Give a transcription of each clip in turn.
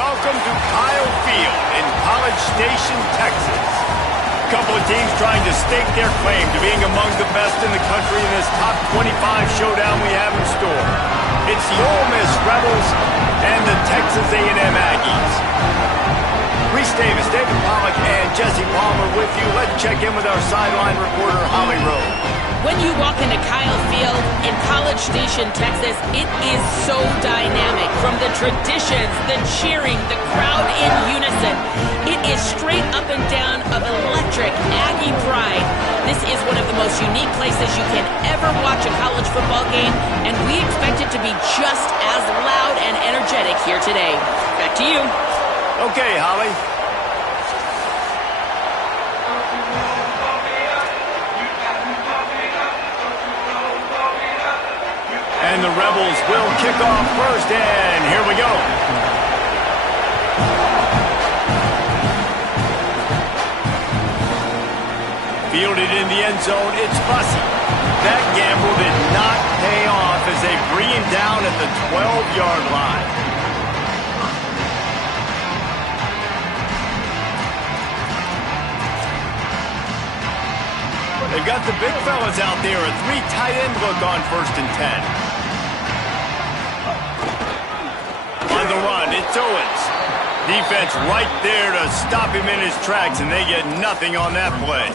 Welcome to Kyle Field in College Station, Texas. A couple of teams trying to stake their claim to being among the best in the country in this top 25 showdown we have in store. It's the Ole Miss Rebels and the Texas A&M Aggies. Reese Davis, David Pollack, and Jesse Palmer with you. Let's check in with our sideline reporter, Holly Rowe. When you walk into Kyle Field in College Station, Texas, it is so dynamic. From the traditions, the cheering, the crowd in unison. It is straight up and down of electric Aggie pride. This is one of the most unique places you can ever watch a college football game, and we expect it to be just as loud and energetic here today. Back to you. Okay, Holly. And the Rebels will kick off first, and here we go. Fielded in the end zone, it's Bussey. That gamble did not pay off as they bring him down at the 12-yard line. They've got the big fellas out there, a three tight end look on 1st and 10. On the run, it's Owens. Defense right there to stop him in his tracks, and they get nothing on that play.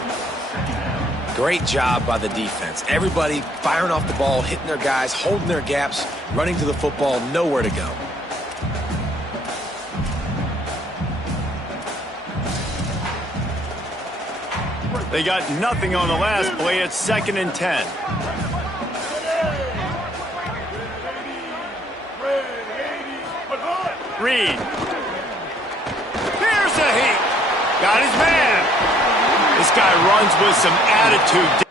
Great job by the defense. Everybody firing off the ball, hitting their guys, holding their gaps, running to the football, nowhere to go. They got nothing on the last play. It's 2nd and 10. Reed. There's a heat. Got his man. This guy runs with some attitude.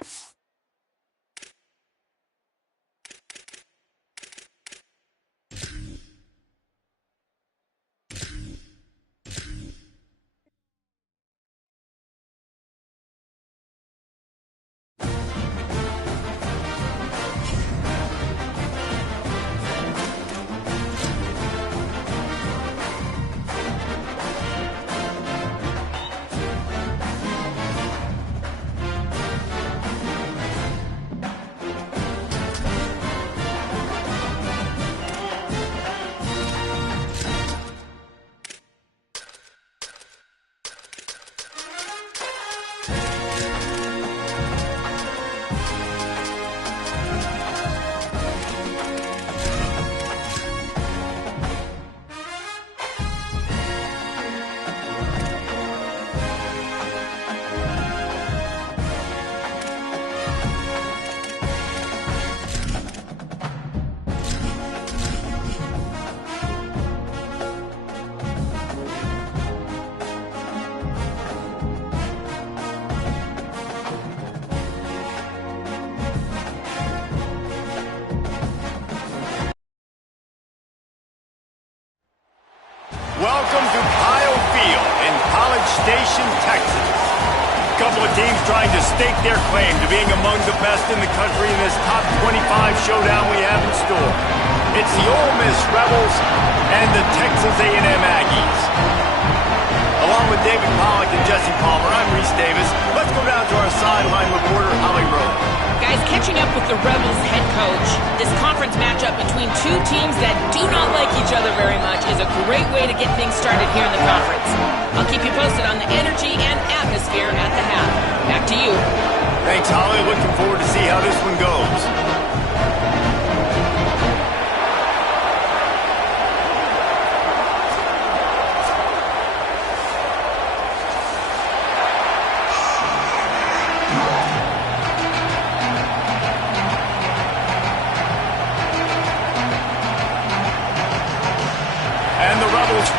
Welcome to Kyle Field in College Station, Texas. A couple of teams trying to stake their claim to being among the best in the country in this top 25 showdown we have in store. It's the Ole Miss Rebels and the Texas A&M Aggies. Along with David Pollack and Jesse Palmer, I'm Reese Davis. Let's go down to our sideline reporter, Holly Rowe. Guys, catching up with the Rebels head coach, this conference matchup between two teams that do not like each other very much is a great way to get things started here in the conference. I'll keep you posted on the energy and atmosphere at the half. Back to you. Thanks, Holly. Looking forward to see how this one goes.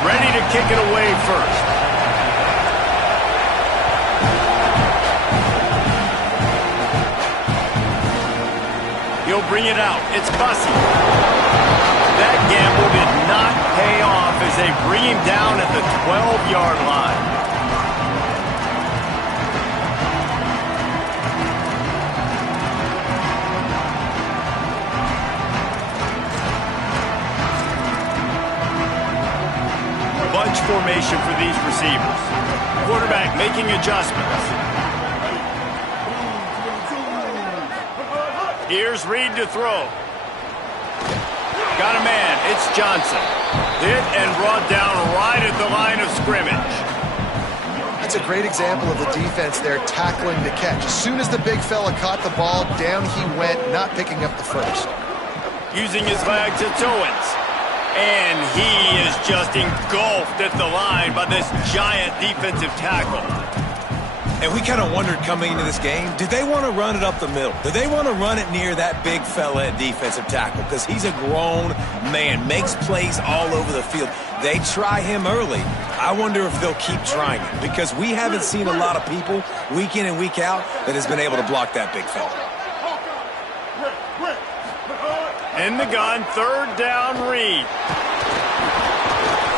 Ready to kick it away first. He'll bring it out. It's Bussey. That gamble did not pay off as they bring him down at the 12-yard line. Strange formation for these receivers. Quarterback making adjustments. Here's Reed to throw. Got a man. It's Johnson. Hit and brought down right at the line of scrimmage. That's a great example of the defense there tackling the catch. As soon as the big fella caught the ball, down he went, not picking up the first. Using his legs, it's Owens. And he is just engulfed at the line by this giant defensive tackle. And we kind of wondered coming into this game, did they want to run it up the middle? Did they want to run it near that big fella at defensive tackle? Because he's a grown man, makes plays all over the field. They try him early. I wonder if they'll keep trying it, because we haven't seen a lot of people week in and week out that has been able to block that big fella. In the gun, third down, Reed.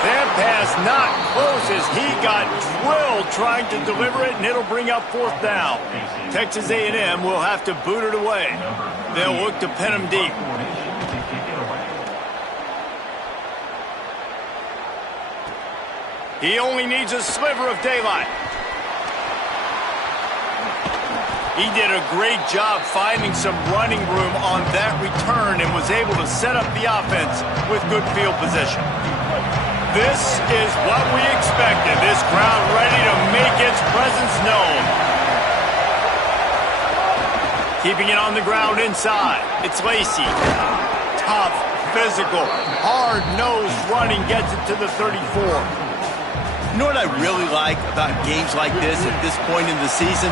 That pass not close as he got drilled trying to deliver it, and it'll bring up fourth down. Texas A&M will have to boot it away. They'll look to pin him deep. He only needs a sliver of daylight. He did a great job finding some running room on that return and was able to set up the offense with good field position. This is what we expected. This crowd ready to make its presence known. Keeping it on the ground inside. It's Lacey. Tough, physical, hard-nosed running gets it to the 34. You know what I really like about games like this at this point in the season?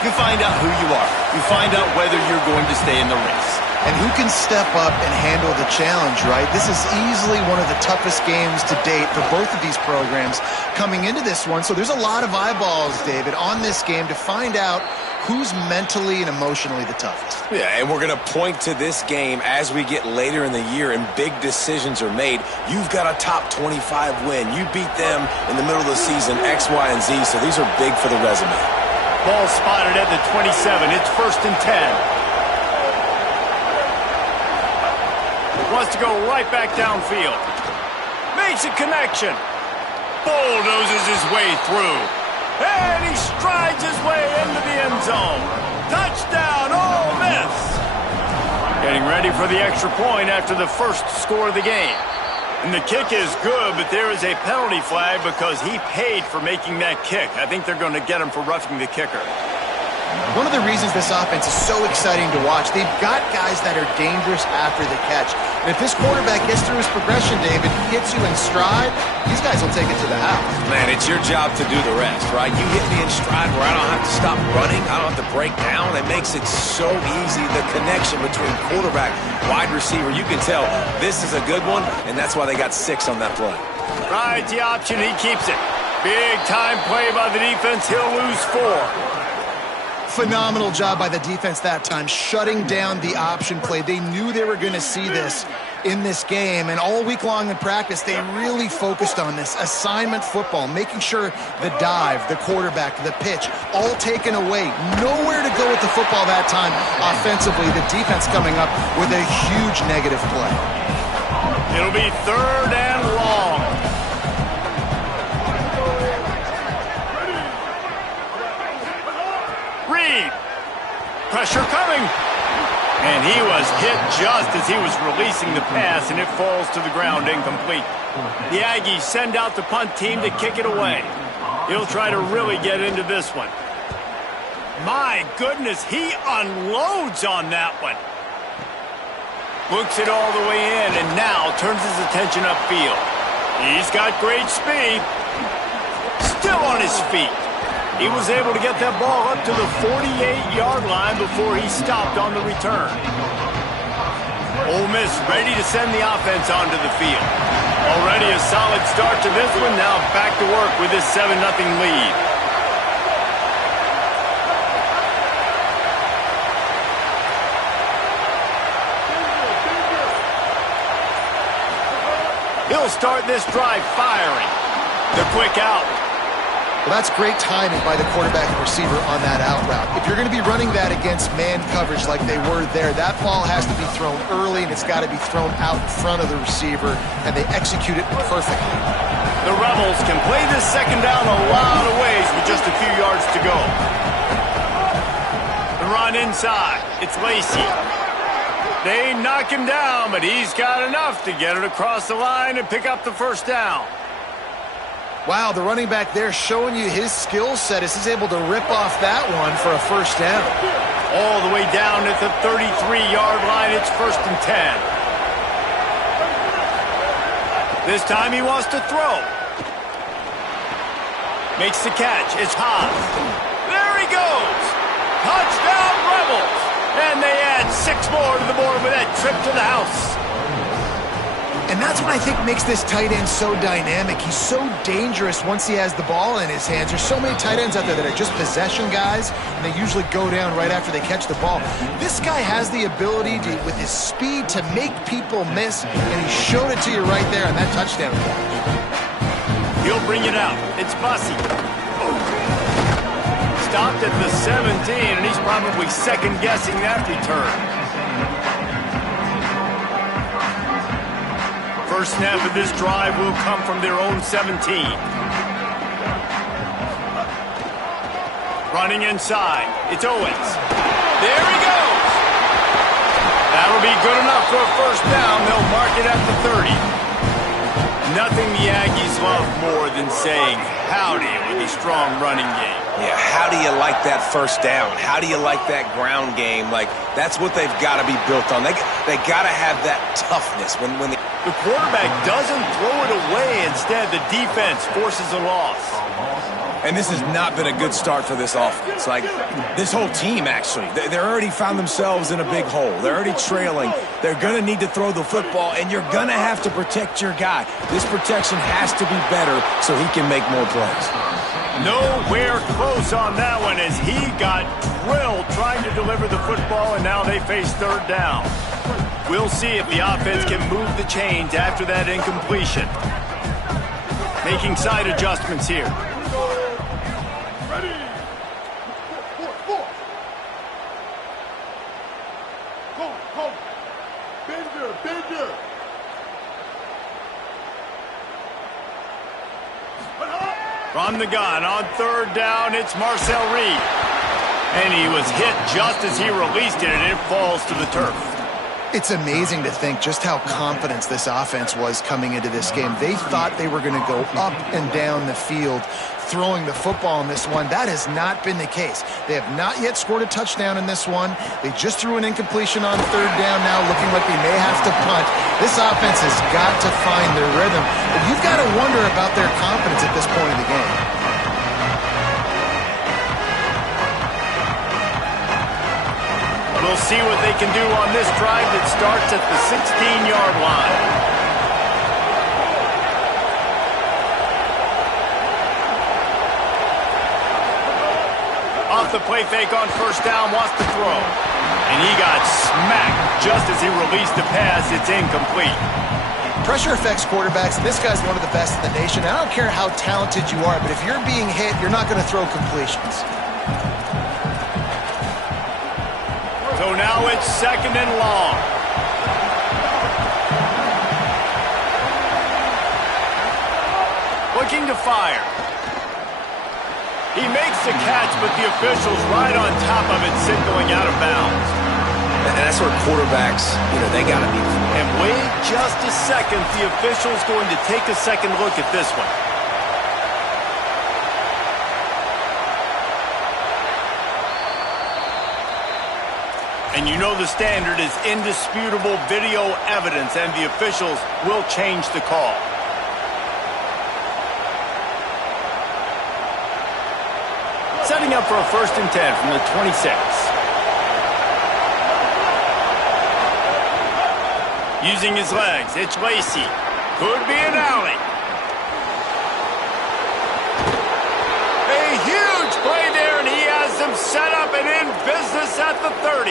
You find out who you are. You find out whether you're going to stay in the race. And who can step up and handle the challenge, right? This is easily one of the toughest games to date for both of these programs coming into this one. So there's a lot of eyeballs, David, on this game to find out who's mentally and emotionally the toughest. Yeah, and we're going to point to this game as we get later in the year and big decisions are made. You've got a top 25 win. You beat them in the middle of the season, X, Y, and Z, so these are big for the resume. Ball spotted at the 27. It's 1st and 10. Wants to go right back downfield. Makes a connection. Bulldozes his way through. And he strides his way into the end zone. Touchdown, Ole Miss. Getting ready for the extra point after the first score of the game. And the kick is good, but there is a penalty flag because he paid for making that kick. I think they're going to get him for roughing the kicker. One of the reasons this offense is so exciting to watch, they've got guys that are dangerous after the catch. And if this quarterback gets through his progression, David, hits you in stride, these guys will take it to the house. Man, it's your job to do the rest, right? You hit me in stride where I don't have to stop running. I don't have to break down. It makes it so easy, the connection between quarterback, wide receiver. You can tell this is a good one, and that's why they got 6 on that play. Right, the option, he keeps it. Big time play by the defense. He'll lose 4. Phenomenal job by the defense that time, shutting down the option play. They knew they were going to see this in this game, and all week long in practice, they really focused on this assignment football, making sure the dive, the quarterback, the pitch, all taken away. Nowhere to go with the football that time offensively. The defense coming up with a huge negative play. It'll be 3rd and long. Reed. Pressure coming. And he was hit just as he was releasing the pass, and it falls to the ground incomplete. The Aggies send out the punt team to kick it away. He'll try to really get into this one. My goodness, he unloads on that one. Looks it all the way in, and now turns his attention upfield. He's got great speed. Still on his feet. He was able to get that ball up to the 48-yard line before he stopped on the return. Ole Miss ready to send the offense onto the field. Already a solid start to this one. Now back to work with this 7-0 lead. He'll start this drive firing. The quick out. Well, that's great timing by the quarterback and receiver on that out route. If you're going to be running that against man coverage like they were there, that ball has to be thrown early, and it's got to be thrown out in front of the receiver, and they execute it perfectly. The Rebels can play this second down a lot of ways with just a few yards to go. The run inside. It's Lacy. They knock him down, but he's got enough to get it across the line and pick up the first down. Wow, the running back there showing you his skill set as he's able to rip off that one for a first down. All the way down at the 33-yard line, it's 1st and 10. This time he wants to throw. Makes the catch. It's Haas. There he goes. Touchdown, Rebels. And they add 6 more to the board with that trip to the house. And that's what I think makes this tight end so dynamic. He's so dangerous once he has the ball in his hands. There's so many tight ends out there that are just possession guys, and they usually go down right after they catch the ball. This guy has the ability to, with his speed, to make people miss, and he showed it to you right there on that touchdown catch. He'll bring it out. It's Bussey. Stopped at the 17, and he's probably second-guessing that return. First snap of this drive will come from their own 17. Running inside. It's Owens. There he goes. That'll be good enough for a first down. They'll mark it at the 30. Nothing the Aggies love more than saying howdy with a strong running game. Yeah, how do you like that first down? How do you like that ground game? Like, that's what they've got to be built on. They got to have that toughness when they... The quarterback doesn't throw it away. Instead, the defense forces a loss. And this has not been a good start for this offense. Like, this whole team, actually. They're already found themselves in a big hole. They're already trailing. They're going to need to throw the football, and you're going to have to protect your guy. This protection has to be better so he can make more plays. Nowhere close on that one as he got drilled trying to deliver the football, and now they face third down. We'll see if the offense can move the chains after that incompletion. Making side adjustments here. Ready. Go. Bender. From the gun on third down, it's Marcel Reed. And he was hit just as he released it, and it falls to the turf. It's amazing to think just how confident this offense was coming into this game. They thought they were going to go up and down the field throwing the football in this one. That has not been the case. They have not yet scored a touchdown in this one. They just threw an incompletion on third down now, looking like they may have to punt. This offense has got to find their rhythm. But you've got to wonder about their confidence at this point in the game. We'll see what they can do on this drive that starts at the 16-yard line. Off the play fake on first down, wants to throw. And he got smacked just as he released the pass. It's incomplete. Pressure affects quarterbacks, and this guy's one of the best in the nation. I don't care how talented you are, but if you're being hit, you're not going to throw completions. So now it's second and long. Looking to fire. He makes the catch, but the official's right on top of it, signaling out of bounds. And that's where quarterbacks, they got to be. And wait just a second. The official's going to take a second look at this one. And you know the standard is indisputable video evidence, and the officials will change the call. Setting up for a 1st and 10 from the 26. Using his legs, it's Lacy. Could be an alley. A huge play there, and he has them set up and in business at the 30.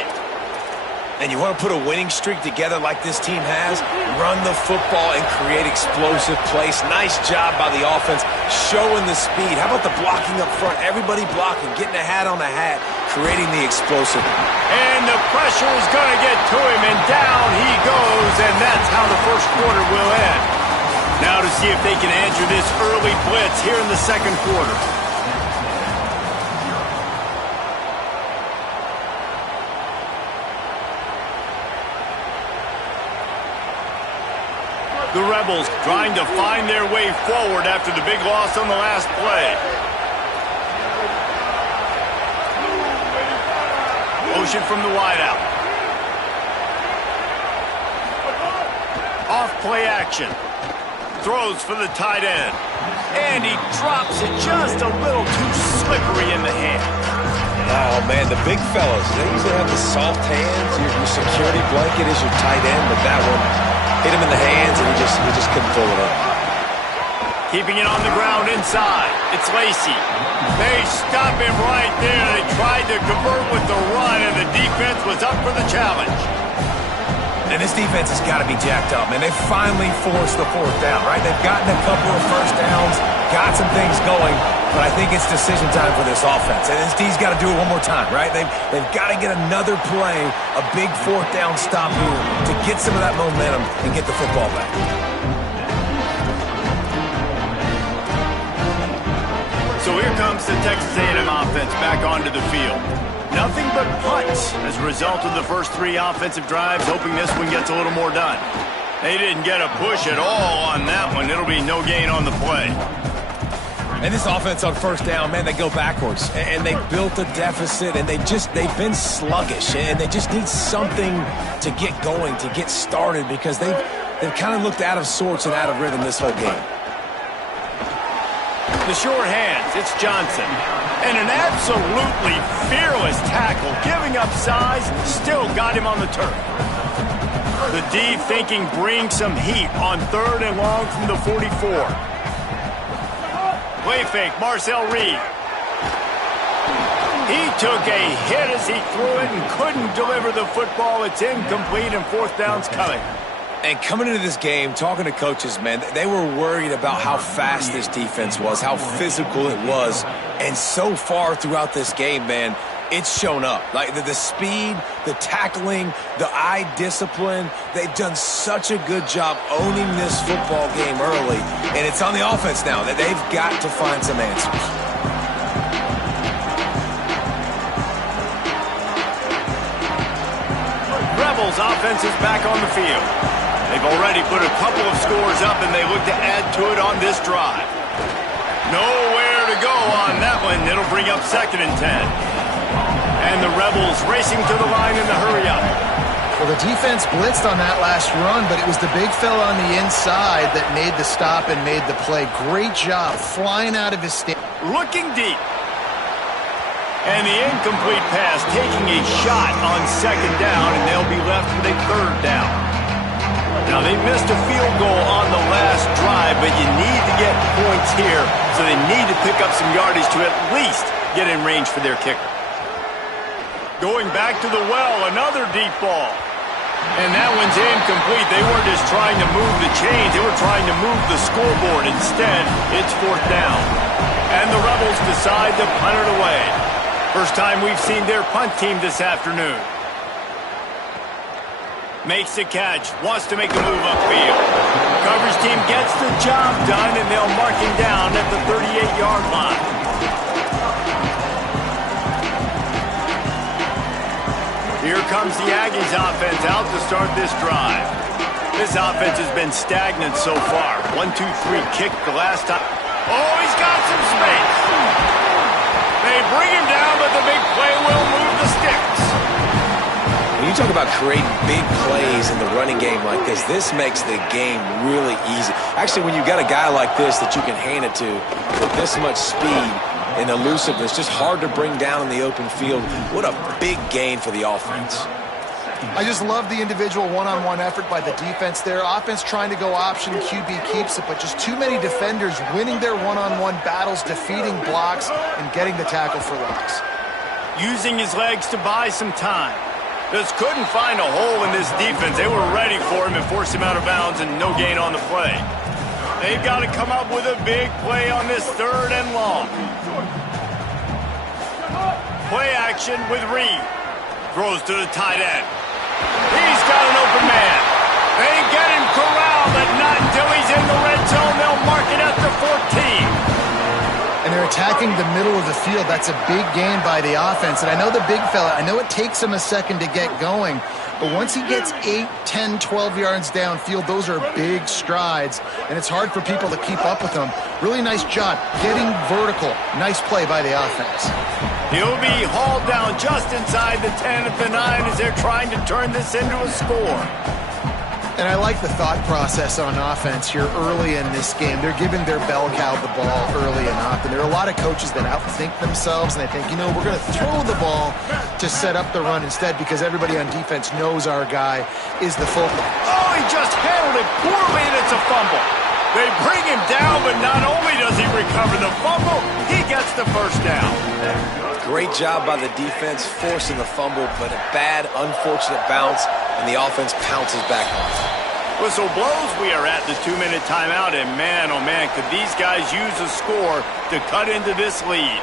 And you want to put a winning streak together like this team has? Run the football and create explosive plays. Nice job by the offense, showing the speed. How about the blocking up front? Everybody blocking, getting a hat on a hat, creating the explosive. And the pressure is going to get to him, and down he goes, and that's how the first quarter will end. Now to see if they can answer this early blitz here in the second quarter. The Rebels trying to find their way forward after the big loss on the last play. Motion from the wideout. Off play action. Throws for the tight end. And he drops it just a little too slippery in the hand. Oh, man, the big fellas, they usually have the soft hands. Your security blanket is your tight end, but that one hit him in the hands, and he just couldn't pull it up. Keeping it on the ground inside. It's Lacy. They stop him right there. They tried to convert with the run, and the defense was up for the challenge. And this defense has got to be jacked up, man. They finally forced the fourth down, right? They've gotten a couple of first downs, got some things going, but I think it's decision time for this offense. And this D's got to do it one more time, right? They've got to get another play, a big fourth down stop here to get some of that momentum and get the football back. So here comes the Texas A&M offense back onto the field. Nothing but punts as a result of the first three offensive drives, hoping this one gets a little more done. They didn't get a push at all on that one. It'll be no gain on the play. And this offense on first down, man, they go backwards. And they built a deficit, and they've been sluggish. And they just need something to get going, to get started, because they've kind of looked out of sorts and out of rhythm this whole game. The short hands, it's Johnson. And an absolutely fearless tackle, giving up size, still got him on the turf. The D thinking bring some heat on third and long from the 44. Play fake, Marcel Reed. He took a hit as he threw it and couldn't deliver the football. It's incomplete and fourth down's coming. And coming into this game, talking to coaches, man, they were worried about how fast this defense was, how physical it was. And so far throughout this game, man, it's shown up. Like the speed, the tackling, the eye discipline. They've done such a good job owning this football game early. And it's on the offense now that they've got to find some answers. Rebels offense is back on the field. They've already put a couple of scores up, and they look to add to it on this drive. Nowhere to go on that one. It'll bring up 2nd and 10. And the Rebels racing to the line in the hurry-up. Well, the defense blitzed on that last run, but it was the big fella on the inside that made the stop and made the play. Great job flying out of his stand. Looking deep. And the incomplete pass taking a shot on 2nd down, and they'll be left with a 3rd down. Now, they missed a field goal on the last drive, but you need to get points here, so they need to pick up some yardage to at least get in range for their kicker. Going back to the well, another deep ball. And that one's incomplete. They weren't just trying to move the chains, they were trying to move the scoreboard. Instead, it's 4th down. And the Rebels decide to punt it away. First time we've seen their punt team this afternoon. Makes the catch, wants to make a move upfield. Coverage team gets the job done, and they'll mark him down at the 38-yard line. Here comes the Aggies offense out to start this drive. This offense has been stagnant so far. 1-2-3 kick the last time. Oh, he's got some space. They bring him down, but the big play will move the sticks. When you talk about creating big plays in the running game like this makes the game really easy. Actually, when you got a guy like this that you can hand it to with this much speed and elusiveness, just hard to bring down in the open field, what a big gain for the offense. I just love the individual one-on-one effort by the defense there. Offense trying to go option, QB keeps it, but just too many defenders winning their one-on-one battles, defeating blocks, and getting the tackle for loss. Using his legs to buy some time. Just couldn't find a hole in this defense. They were ready for him and forced him out of bounds, and no gain on the play. They've got to come up with a big play on this 3rd and long. Play action with Reed. Throws to the tight end. He's got an open man. They get him corralled but not until he's in the red zone. They'll mark it at the 14. And they're attacking the middle of the field. That's a big gain by the offense. And I know the big fella, I know it takes him a second to get going, but once he gets 8, 10, 12 yards downfield, those are big strides, and it's hard for people to keep up with him. Really nice job getting vertical. Nice play by the offense. He'll be hauled down just inside the 10 at the 9 as they're trying to turn this into a score. And I like the thought process on offense here early in this game. They're giving their bell cow the ball early enough. And there are a lot of coaches that outthink themselves, and they think, you know, we're going to throw the ball to set up the run instead because everybody on defense knows our guy is the focal. Oh, he just handled it poorly, and it's a fumble. They bring him down, but not only does he recover the fumble, he gets the first down. Great job by the defense forcing the fumble, but a bad, unfortunate bounce, and the offense pounces back on it. Whistle blows. We are at the 2-minute timeout, and man, oh man, could these guys use a score to cut into this lead.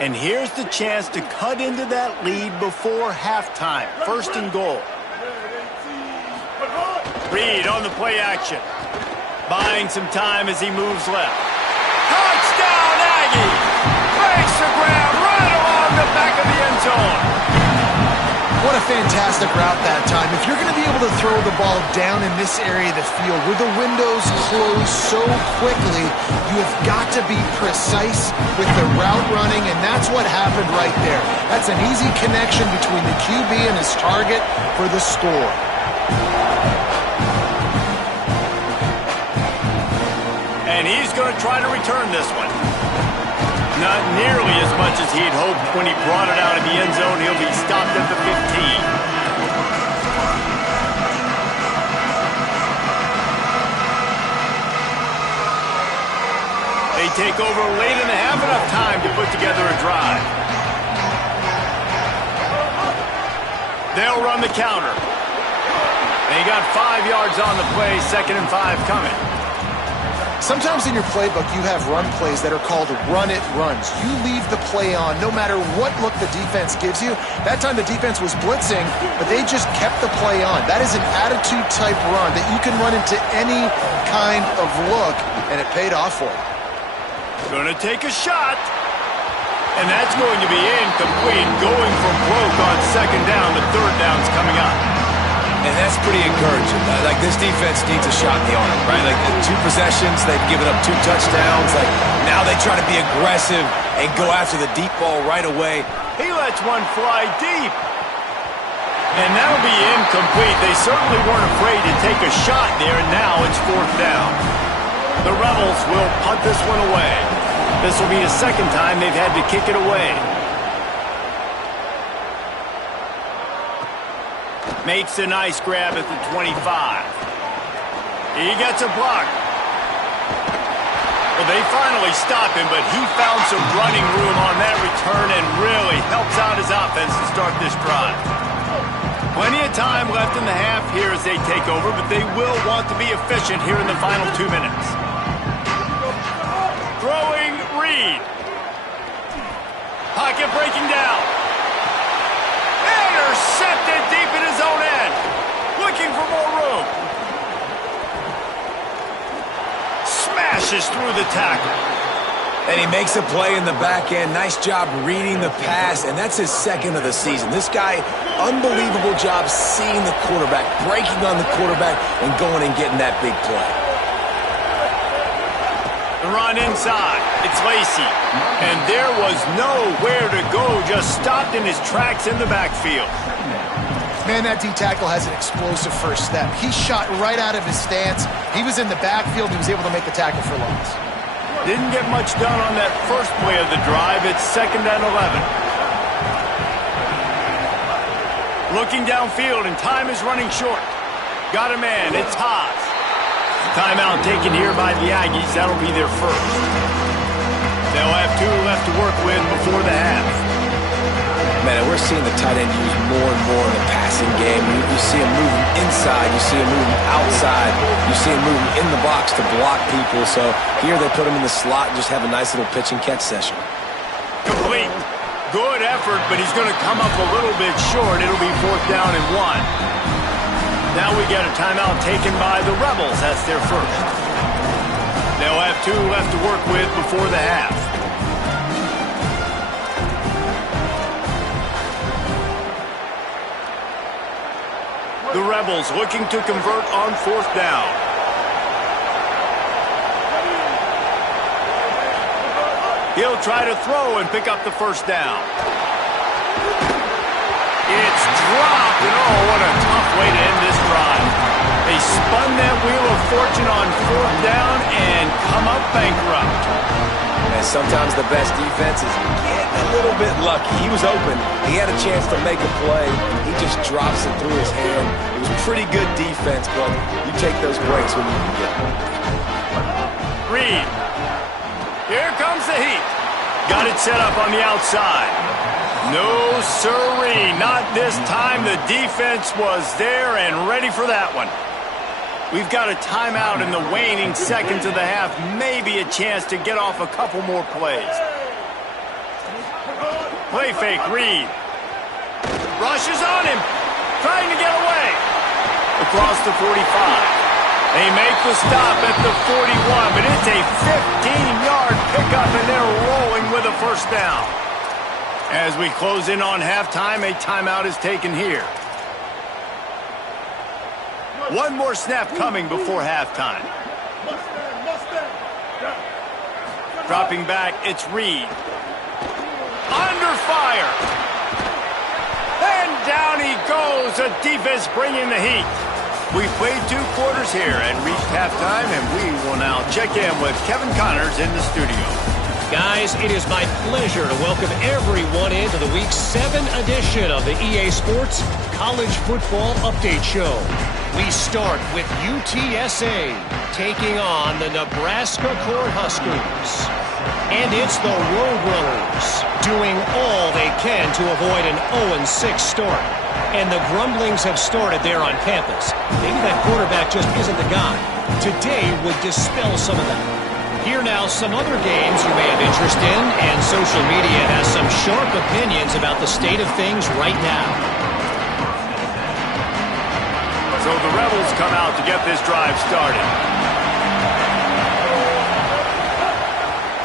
And here's the chance to cut into that lead before halftime. First and goal. Reed on the play action. Buying some time as he moves left. Touchdown, Aggie! Breaks the ground right along the back of the end zone. What a fantastic route that time. If you're going to be able to throw the ball down in this area of the field where the windows close so quickly, you have got to be precise with the route running, and that's what happened right there. That's an easy connection between the QB and his target for the score. And he's going to try to return this one. Not nearly as much as he'd hoped when he brought it out of the end zone. He'll be stopped at the 15. They take over late and have enough time to put together a drive. They'll run the counter. They got 5 yards on the play, 2nd and 5 coming. Sometimes in your playbook, you have run plays that are called run-it runs. You leave the play on no matter what look the defense gives you. That time the defense was blitzing, but they just kept the play on. That is an attitude-type run that you can run into any kind of look, and it paid off for them. Going to take a shot. And that's going to be incomplete. Going for broke on 2nd down. The 3rd down's coming up. And that's pretty encouraging. Like, this defense needs a shot in the arm, right? Like, 2 possessions, they've given up 2 touchdowns. Like, now they try to be aggressive and go after the deep ball right away. He lets one fly deep. And that'll be incomplete. They certainly weren't afraid to take a shot there, and now it's 4th down. The Rebels will punt this one away. This will be the 2nd time they've had to kick it away. Makes a nice grab at the 25. He gets a block. Well, they finally stop him, but he found some running room on that return and really helps out his offense to start this drive. Plenty of time left in the half here as they take over, but they will want to be efficient here in the final 2 minutes. Throwing Reed. Pocket breaking down. Intercepted deep in his own end. Looking for more room. Smashes through the tackle. And he makes a play in the back end. Nice job reading the pass, and that's his 2nd of the season. This guy, unbelievable job seeing the quarterback, breaking on the quarterback, and going and getting that big play. The run inside. It's Lacy. And there was nowhere to go. Just stopped in his tracks in the backfield. Man, that D-tackle has an explosive first step. He shot right out of his stance. He was in the backfield. He was able to make the tackle for loss. Didn't get much done on that first play of the drive. It's 2nd and 11. Looking downfield, and time is running short. Got a man. It's Haas. Timeout taken here by the Aggies. That'll be their first. They'll have 2 left to work with before the half. Man, we're seeing the tight end used more and more in the passing game. You see him moving inside. You see him moving outside. You see him moving in the box to block people. So here they put him in the slot and just have a nice little pitch and catch session. Complete. Good effort, but he's going to come up a little bit short. It'll be 4th down and 1. Now we get a timeout taken by the Rebels. That's their first. They'll have 2 left to work with before the half. The Rebels looking to convert on 4th down. He'll try to throw and pick up the first down. It's dropped, and oh, what a tough way to end this drive. They spun that wheel of fortune on 4th down and come up bankrupt. And sometimes the best defense is getting a little bit lucky. He was open. He had a chance to make a play. He just drops it through his hand. It was pretty good defense, but you take those breaks when you can get them. Reed. Here comes the heat. Got it set up on the outside. No siree, not this time. The defense was there and ready for that one. We've got a timeout in the waning seconds of the half. Maybe a chance to get off a couple more plays. Play fake, Reed. Rushes on him. Trying to get away. Across the 45. They make the stop at the 41, but it's a 15-yard pickup, and they're rolling with a first down. As we close in on halftime, a timeout is taken here. One more snap coming before halftime. Dropping back, it's Reed. Under fire. And down he goes. The defense bringing the heat. We've played 2 quarters here and reached halftime, and we will now check in with Kevin Connors in the studio. Guys, it is my pleasure to welcome everyone into the Week 7 edition of the EA Sports College Football Update Show. We start with UTSA taking on the Nebraska Cornhuskers. And it's the Roadrunners doing all they can to avoid an 0-6 start. And the grumblings have started there on campus. Maybe that quarterback just isn't the guy. Today would dispel some of that. Here now some other games you may have interest in, and social media has some sharp opinions about the state of things right now. So the Rebels come out to get this drive started.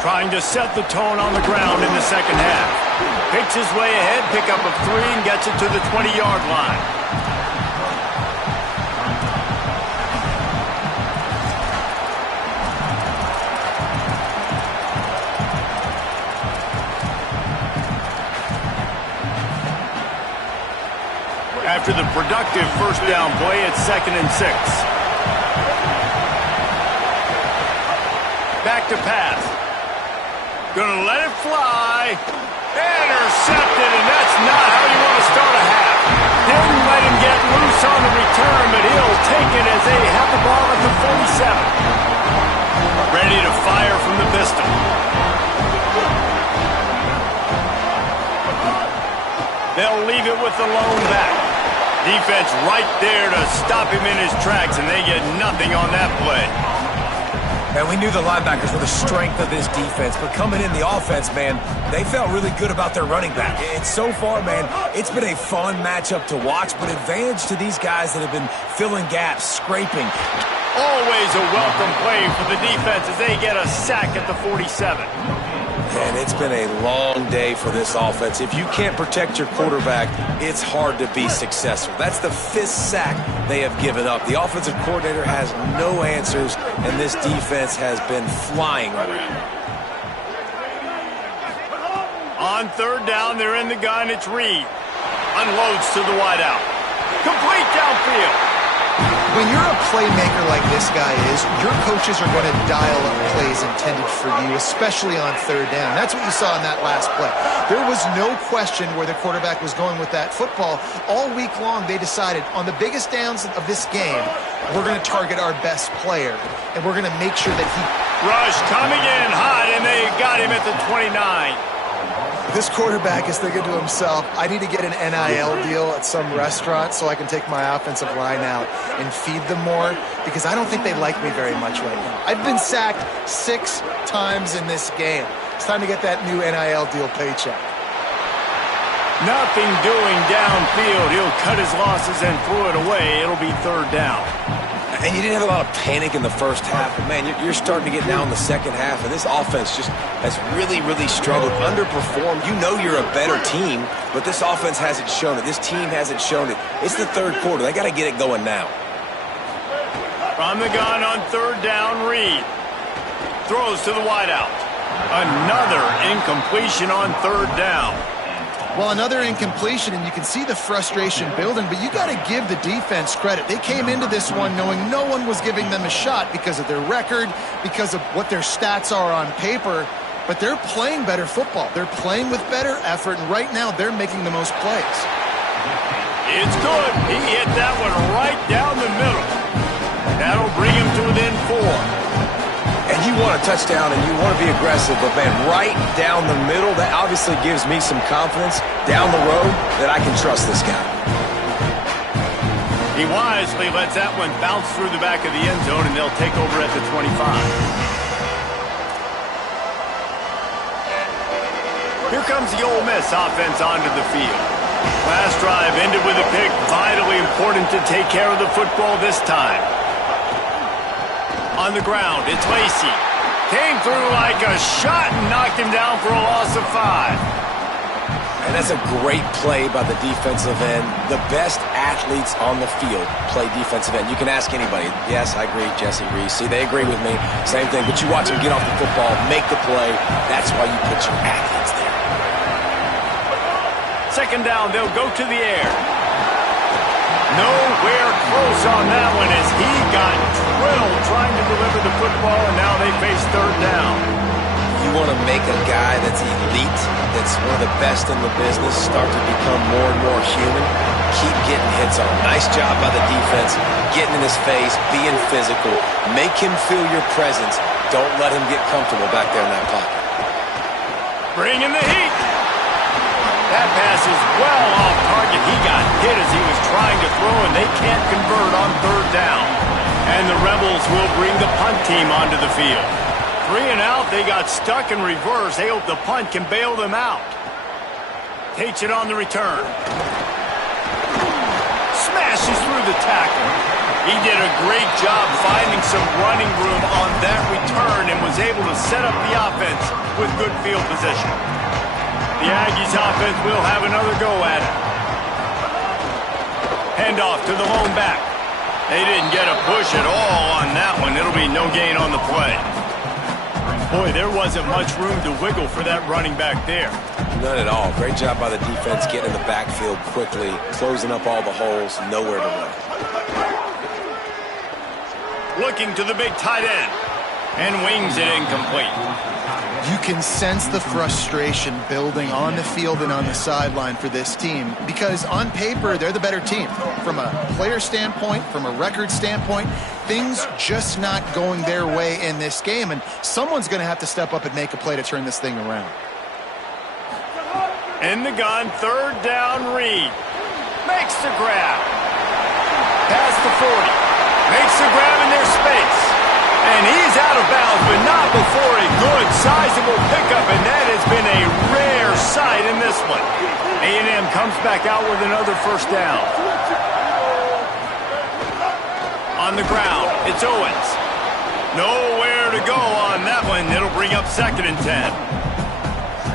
Trying to set the tone on the ground in the second half. Picks his way ahead, pickup of 3, and gets it to the 20-yard line. After the productive first down play, it's 2nd and 6. Back to pass. Gonna let it fly. Intercepted, and that's not how you want to start a half. Didn't let him get loose on the return, but he'll take it as they have the ball at the 47. Ready to fire from the pistol. They'll leave it with the lone back. Defense right there to stop him in his tracks, and they get nothing on that play. And we knew the linebackers were the strength of this defense, but coming in the offense, man, they felt really good about their running back. And so far, man, it's been a fun matchup to watch, but advantage to these guys that have been filling gaps, scraping. Always a welcome play for the defense as they get a sack at the 47. And it's been a long day for this offense. If you can't protect your quarterback, it's hard to be successful. That's the 5th sack they have given up. The offensive coordinator has no answers, and this defense has been flying around. On 3rd down, they're in the gun. It's Reed. Unloads to the wideout. Complete downfield. When you're a playmaker like this guy is, your coaches are going to dial up plays intended for you, especially on 3rd down. That's what you saw in that last play. There was no question where the quarterback was going with that football. All week long, they decided on the biggest downs of this game, we're going to target our best player, and we're going to make sure that he... Rush coming in hot, and they got him at the 29. This quarterback is thinking to himself, I need to get an NIL deal at some restaurant so I can take my offensive line out and feed them more, because I don't think they like me very much right now. I've been sacked 6 times in this game. It's time to get that new NIL deal paycheck. Nothing doing downfield. He'll cut his losses and throw it away. It'll be third down. And you didn't have a lot of panic in the first half, but, man, you're starting to get down in the second half, and this offense just has really, really struggled, underperformed. You know you're a better team, but this offense hasn't shown it. This team hasn't shown it. It's the third quarter. They got to get it going now. From the gun on third down, Reed throws to the wideout. Another incompletion on third down. Well, another incompletion, and you can see the frustration building, but you got to give the defense credit. They came into this one knowing no one was giving them a shot because of their record, because of what their stats are on paper, but they're playing better football. They're playing with better effort, and right now they're making the most plays. It's good. He hit that one right down the middle. That'll bring him to within 4. And you want a touchdown and you want to be aggressive, but, man, right down the middle, that obviously gives me some confidence down the road that I can trust this guy. He wisely lets that one bounce through the back of the end zone, and they'll take over at the 25. Here comes the Ole Miss offense onto the field. Last drive ended with a pick. Vitally important to take care of the football this time. On the ground, it's Lacy. Came through like a shot and knocked him down for a loss of 5. And that's a great play by the defensive end. The best athletes on the field play defensive end. You can ask anybody. Yes, I agree, Jesse Reese. See, they agree with me. Same thing. But you watch them get off the football, make the play. That's why you put your athletes there. Second down, they'll go to the air. Nowhere close on that one as he got drilled trying to deliver the football, and now they face third down. You want to make a guy that's elite, that's one of the best in the business, start to become more and more human. Keep getting hits on. Nice job by the defense, getting in his face, being physical. Make him feel your presence. Don't let him get comfortable back there in that pocket. Bring in the heat. That pass is well off target. He got hit as he was trying to throw, and they can't convert on third down. And the Rebels will bring the punt team onto the field. 3 and out, they got stuck in reverse. They hope the punt can bail them out. Takes it on the return. Smashes through the tackle. He did a great job finding some running room on that return and was able to set up the offense with good field position. The Aggies offense will have another go at it. Handoff to the lone back. They didn't get a push at all on that one. It'll be no gain on the play. Boy, there wasn't much room to wiggle for that running back there. None at all. Great job by the defense getting in the backfield quickly, closing up all the holes, nowhere to run. Looking to the big tight end, and wings it incomplete. You can sense the frustration building on the field and on the sideline for this team because on paper, they're the better team. From a player standpoint, from a record standpoint, things just not going their way in this game, and someone's going to have to step up and make a play to turn this thing around. In the gun, third down, Reed. Makes the grab. Past the 40. Makes the grab in their space. And he's out of bounds, but not before a good, sizable pickup, and that has been a rare sight in this one. A&M comes back out with another first down. On the ground, it's Owens. Nowhere to go on that one. It'll bring up 2nd and 10.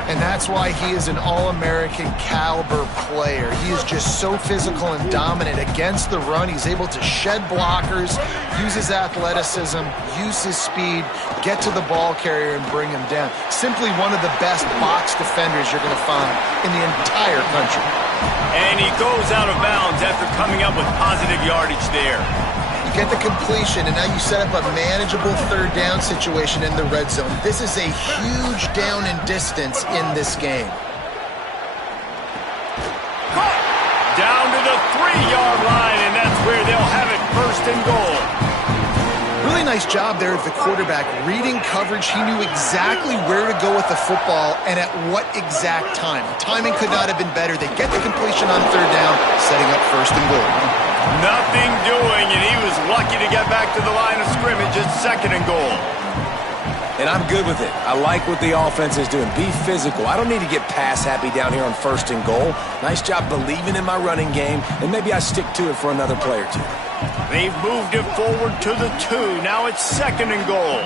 And that's why he is an All-American caliber player. He is just so physical and dominant against the run. He's able to shed blockers, use his athleticism, use his speed, get to the ball carrier and bring him down. Simply one of the best box defenders you're going to find in the entire country. And he goes out of bounds after coming up with positive yardage there. Get the completion, and now you set up a manageable third down situation in the red zone. This is a huge down in distance in this game. Down to the 3-yard line, and that's where they'll have it, 1st and goal. Really nice job there of the quarterback. Reading coverage, he knew exactly where to go with the football and at what exact time. The timing could not have been better. They get the completion on third down, setting up 1st and goal. Nothing doing, and he was lucky to get back to the line of scrimmage at 2nd and goal. And I'm good with it. I like what the offense is doing. Be physical. I don't need to get pass happy down here on 1st and goal. Nice job believing in my running game, and maybe I stick to it for another play or two. They've moved it forward to the 2. Now it's 2nd and goal.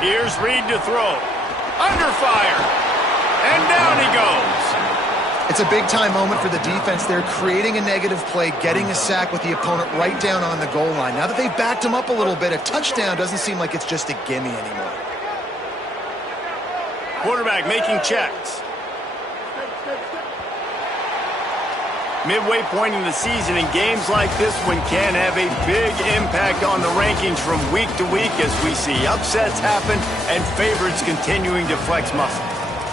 Here's Reed to throw. Under fire. And down he goes. It's a big-time moment for the defense. They're creating a negative play, getting a sack with the opponent right down on the goal line. Now that they've backed him up a little bit, a touchdown doesn't seem like it's just a gimme anymore. Quarterback making checks. Midway point in the season, and games like this one can have a big impact on the rankings from week to week as we see upsets happen and favorites continuing to flex muscle.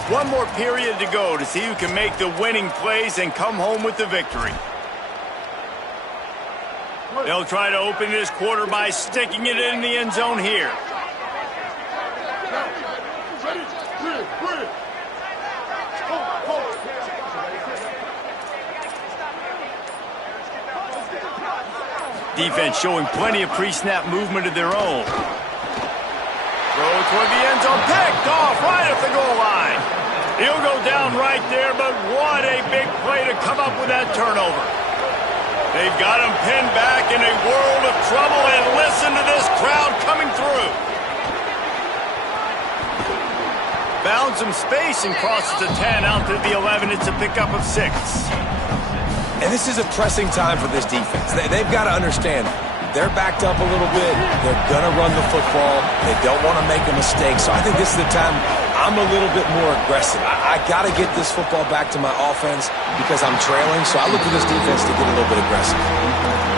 One more period to go to see who can make the winning plays and come home with the victory. They'll try to open this quarter by sticking it in the end zone here. Defense showing plenty of pre-snap movement of their own. Throw toward the end zone, picked off right at the goal line. He'll go down right there, but what a big play to come up with that turnover. They've got him pinned back in a world of trouble, and listen to this crowd coming through. Found some space and crosses the 10 out to the 11. It's a pickup of 6. And this is a pressing time for this defense. They've got to understand, they're backed up a little bit. They're going to run the football. They don't want to make a mistake. So I think this is the time I'm a little bit more aggressive. I got to get this football back to my offense because I'm trailing. So I look for this defense to get a little bit aggressive.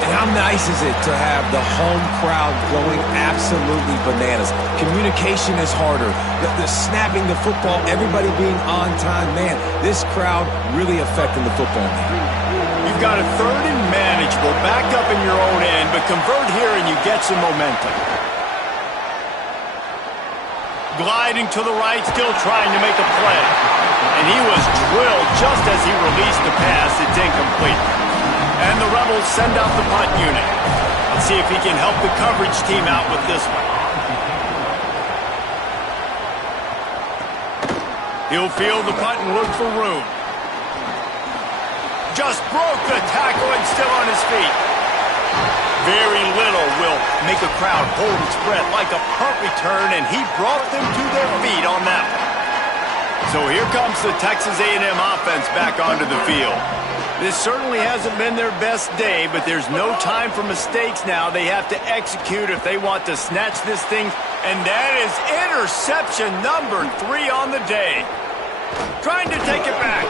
And how nice is it to have the home crowd going absolutely bananas? Communication is harder. The snapping the football, everybody being on time. Man, this crowd really affecting the football game. You've got a 3rd and manageable, back up in your own end, but convert here and you get some momentum. Gliding to the right, still trying to make a play. And he was drilled just as he released the pass. It's incomplete. And the Rebels send out the punt unit. Let's see if he can help the coverage team out with this one. He'll field the punt and look for room. Just broke the tackle and still on his feet. Very little will make a crowd hold its breath like a punt return, and he brought them to their feet on that one. So here comes the Texas A&M offense back onto the field. This certainly hasn't been their best day, but there's no time for mistakes now. They have to execute if they want to snatch this thing, and that is interception number 3 on the day. Trying to take it back.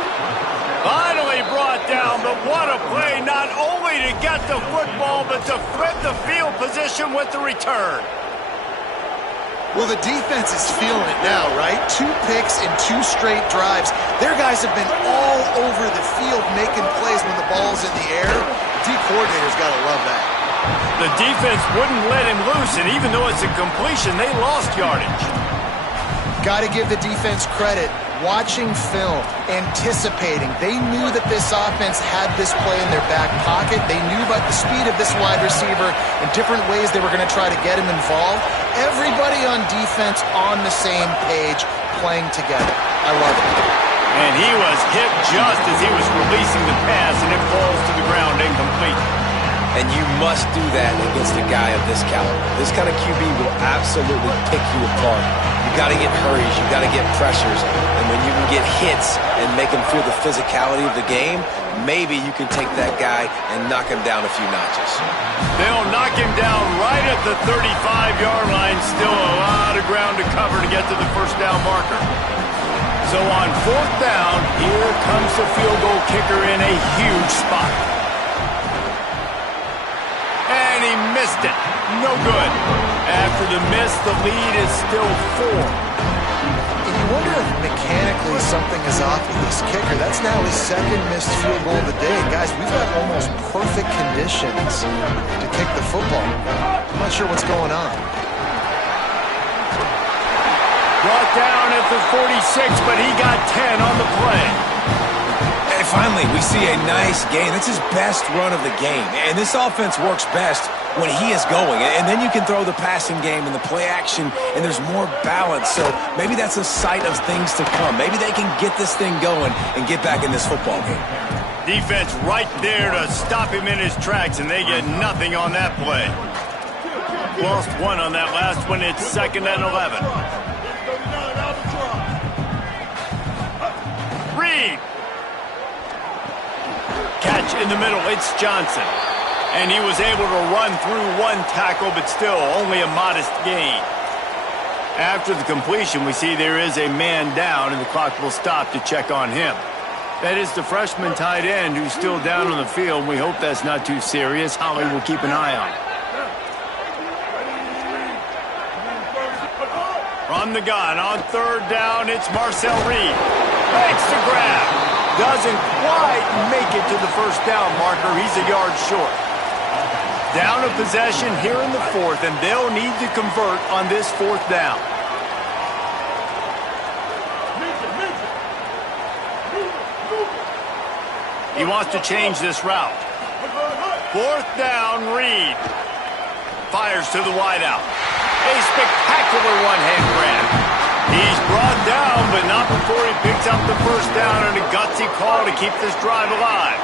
Finally brought down, but what a play, not only to get the football, but to flip the field position with the return. Well, the defense is feeling it now, right? 2 picks in 2 straight drives. Their guys have been all over the field making plays when the ball's in the air. D coordinator's got to love that. The defense wouldn't let him loose, and even though it's a completion, they lost yardage. Got to give the defense credit. Watching film, anticipating. They knew that this offense had this play in their back pocket. They knew about the speed of this wide receiver and different ways they were going to try to get him involved. Everybody on defense on the same page, playing together. I love it. And he was hit just as he was releasing the pass, and it falls to the ground incomplete. And you must do that against a guy of this caliber. This kind of QB will absolutely pick you apart. You got to get hurries, you got to get pressures, and when you can get hits and make him feel the physicality of the game, maybe you can take that guy and knock him down a few notches. They'll knock him down right at the 35-yard line. Still a lot of ground to cover to get to the first down marker. So on 4th down, here comes the field goal kicker in a huge spot. And he missed it. No good. After the miss, the lead is still 4. And you wonder if mechanically something is off with this kicker. That's now his 2nd missed field goal of the day. Guys, we've got almost perfect conditions to kick the football. I'm not sure what's going on. Brought down at the 46, but he got 10 on the play. If finally, we see a nice game. It's his best run of the game. And this offense works best when he is going. And then you can throw the passing game and the play action, and there's more balance. So maybe that's a sight of things to come. Maybe they can get this thing going and get back in this football game. Defense right there to stop him in his tracks, and they get nothing on that play. Lost one on that last one. It's 2nd and 11. Reed. Catch in the middle. It's Johnson. And he was able to run through one tackle, but still only a modest gain. After the completion, we see there is a man down, and the clock will stop to check on him. That is the freshman tight end who's still down on the field. We hope that's not too serious. Holly will keep an eye on it. From the gun on 3rd down, it's Marcel Reed. Makes the grab. Doesn't quite make it to the 1st down marker. He's a yard short. Down a possession here in the 4th, and they'll need to convert on this 4th down. He wants to change this route. 4th down, Reed. Fires to the wideout. A spectacular one-hand grab. He's brought down, but not before he picks up the 1st down, and a gutsy call to keep this drive alive.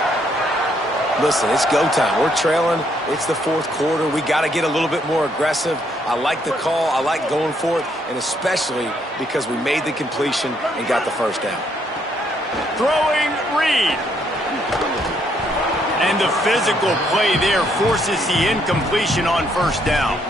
Listen, it's go time. We're trailing. It's the 4th quarter. We got to get a little bit more aggressive. I like the call. I like going for it, and especially because we made the completion and got the 1st down. Throwing Reed. And the physical play there forces the incompletion on 1st down.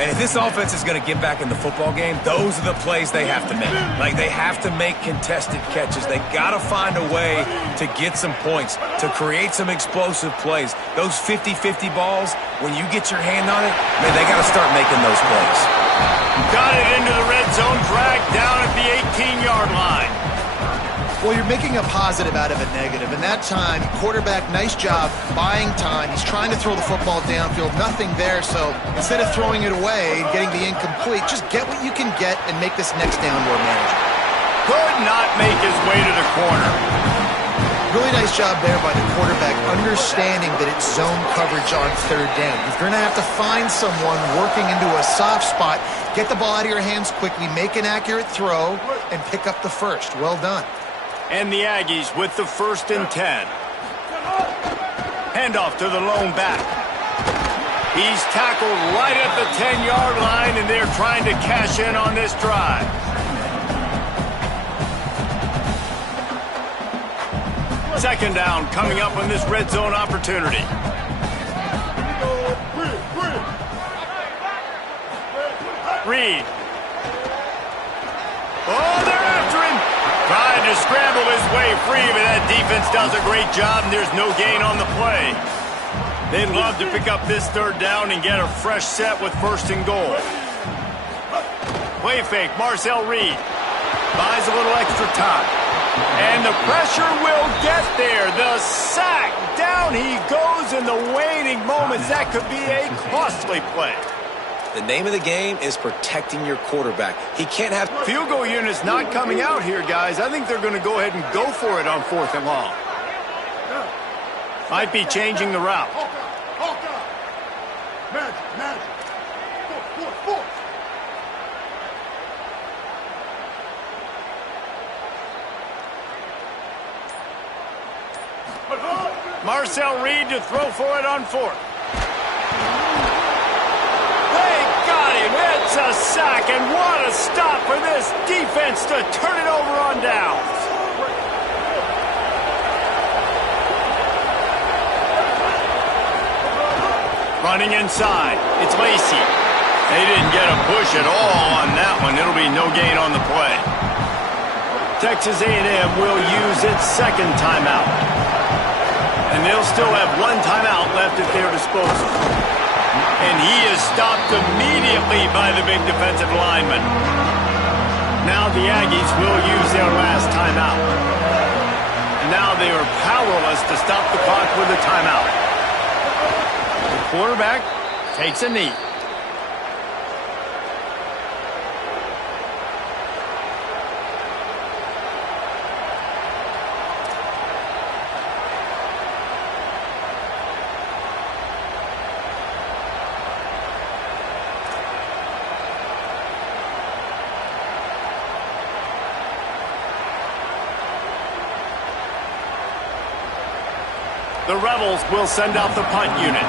And if this offense is going to get back in the football game, those are the plays they have to make. Like, they have to make contested catches. They got to find a way to get some points, to create some explosive plays. Those 50-50 balls, when you get your hand on it, man, they got to start making those plays. Got it into the red zone, dragged down at the 18-yard line. Well, you're making a positive out of a negative. And that time, quarterback, nice job buying time. He's trying to throw the football downfield. Nothing there. So instead of throwing it away and getting the incomplete, just get what you can get and make this next down more manageable. Could not make his way to the corner. Really nice job there by the quarterback, understanding that it's zone coverage on 3rd down. You're going to have to find someone working into a soft spot, get the ball out of your hands quickly, make an accurate throw, and pick up the 1st. Well done. And the Aggies with the 1st and 10. Handoff to the lone back. He's tackled right at the 10-yard line, and they're trying to cash in on this drive. Second down coming up on this red zone opportunity. Reed. Oh, they're after him. Trying to scramble his way free, but that defense does a great job, and there's no gain on the play. They'd love to pick up this 3rd down and get a fresh set with 1st and goal. Play fake, Marcel Reed. Buys a little extra time. And the pressure will get there. The sack. Down he goes in the waning moments. That could be a costly play. The name of the game is protecting your quarterback. He can't have... Field goal units not coming out here, guys. I think they're going to go ahead and go for it on 4th and long. Might be changing the route. Marcel Reed to throw for it on 4th. It's a sack, and what a stop for this defense to turn it over on downs. Running inside, it's Lacey. They didn't get a push at all on that one. It'll be no gain on the play. Texas A&M will use its 2nd timeout. And they'll still have 1 timeout left at their disposal. And he is stopped immediately by the big defensive lineman. Now the Aggies will use their last timeout. And now they are powerless to stop the clock with a timeout. The quarterback takes a knee. The Rebels will send out the punt unit.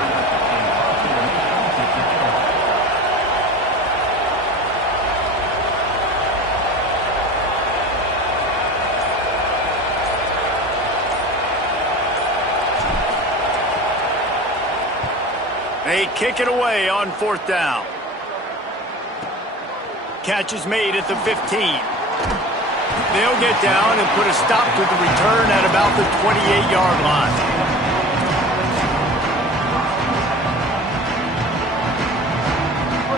They kick it away on 4th down. Catch is made at the 15. They'll get down and put a stop to the return at about the 28-yard line.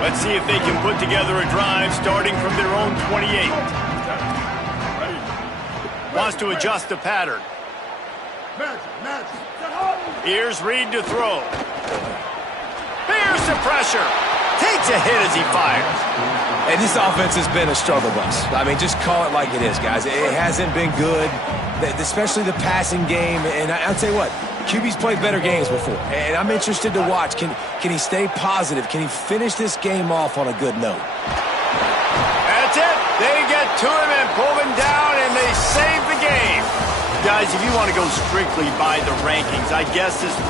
Let's see if they can put together a drive starting from their own 28. Wants to adjust the pattern. Here's Reed to throw. Here's the pressure. Takes a hit as he fires. And this offense has been a struggle bus. I mean, just call it like it is, guys. It hasn't been good, especially the passing game. And I'll tell you what, QB's played better games before. And I'm interested to watch. Can he stay positive? Can he finish this game off on a good note? That's it. They get to him and pull him down, and they save the game. Guys, if you want to go strictly by the rankings, I guess this was